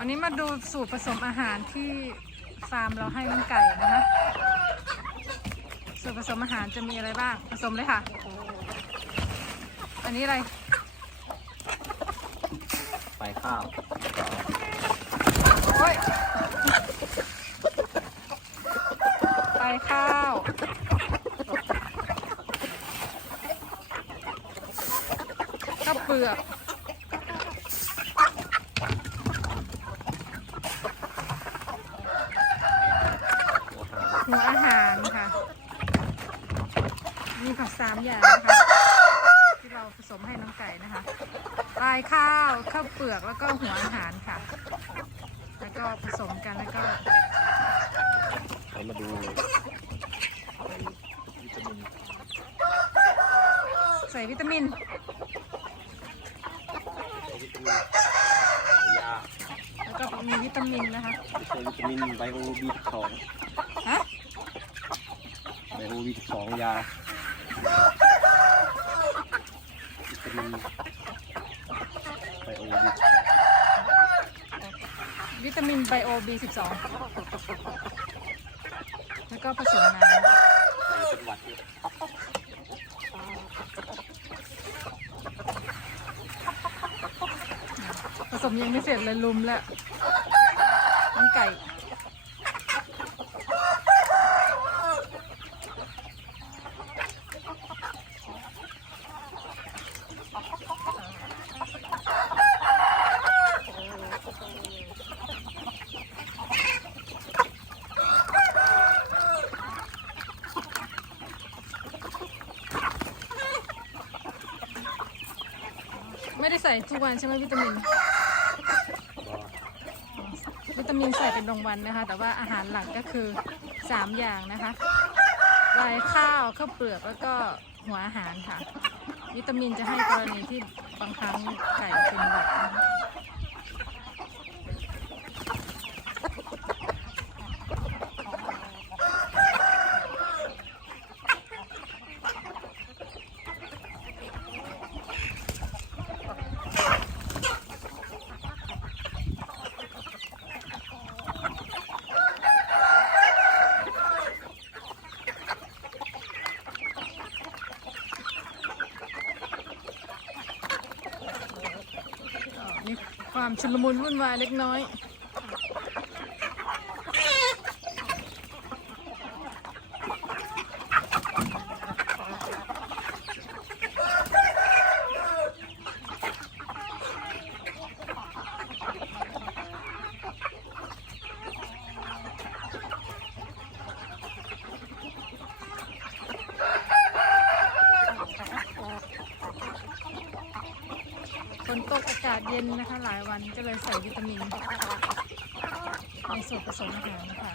วันนี้มาดูสูตรผสมอาหารที่ฟาร์มเราให้น้องไก่นะคะสูตรผสมอาหารจะมีอะไรบ้าง ผสมเลยค่ะ อันนี้อะไรไปข้าวโอ้ยไปข้าว ข้าวเปลือก หัวอาหารค่ะ มีผักสามอย่างนะคะที่เราผสมให้น้องไก่นะคะปลายข้าวข้าวเปลือกแล้วก็หัวอาหารค่ะ แล้วก็ผสมกันแล้วก็เรามาดูวิตามินใส่วิตามินวิตามินยาแล้วก็มีวิตามินนะคะไม่ใช่วิตามินไบโอบีสองฮะไบโอบีสองยา วิตามินไบโอบีวิบโอ B12 แล้วก็ผสมน้ำผสมยังไม่เสร็จเลยลุมแล้วน้องไก่ ไม่ได้ใส่ทุกวันใช่ไหมวิตามิน วิตามินใส่เป็นรางวันนะคะ แต่ว่าอาหารหลักก็คือ 3 อย่างนะคะรายข้าวข้าวเปลือกแล้วก็หัวอาหารค่ะ วิตามินจะให้กรณีที่บางครั้งไก่เป็นหวัดนะคะ มี ความชุลมุนวุ่นวายเล็กน้อยฝนตกากาศเย็นนะคะหลายวันก็เลยใส่วิตามินในส่วนผสมอาหารค่ะ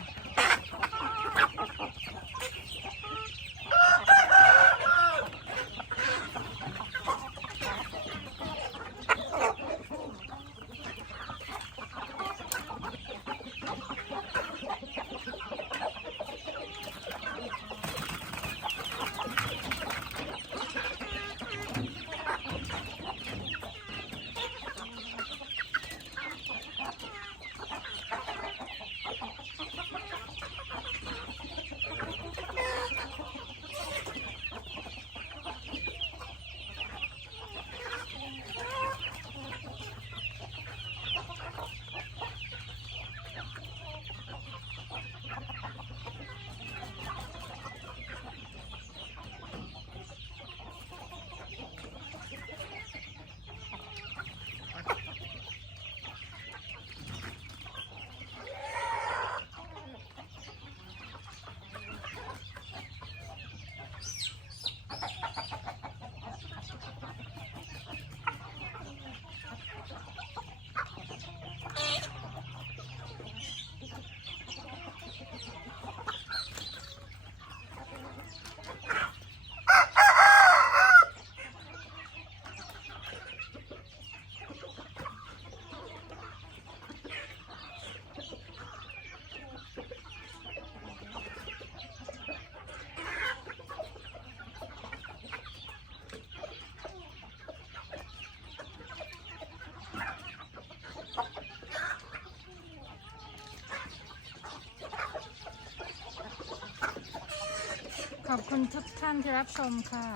ขอบคุณทุกท่านที่รับชมค่ะ